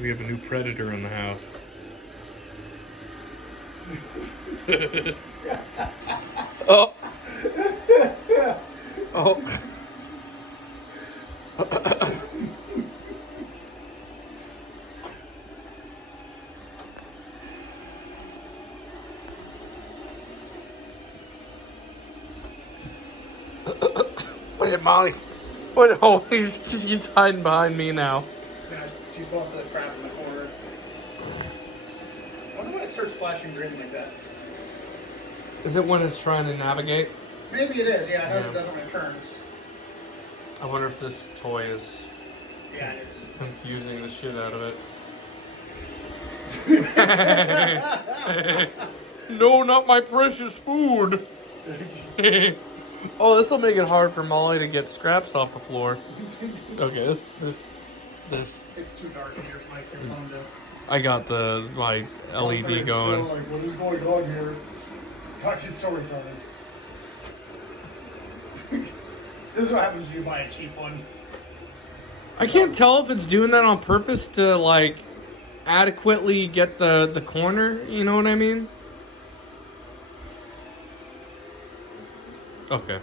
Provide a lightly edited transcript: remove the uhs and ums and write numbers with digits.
We have a new predator in the house. Oh. Oh. What is it, Molly? What? Oh, he's hiding behind me now. Yeah, she's going for the crap in the corner. I wonder why it starts flashing green like that. Is it when it's trying to navigate? Maybe it is, yeah, it does when it turns. I wonder if this toy is Yeah, it is. confusing the shit out of it. No, not my precious food. Oh, this will make it hard for Molly to get scraps off the floor. Okay, this. It's too dark in here for my phone to... I got my LED going. Like, what is going on here? Gosh, it's so retarded. This is what happens when you buy a cheap one. I can't tell if it's doing that on purpose to like adequately get the corner. You know what I mean? Okay.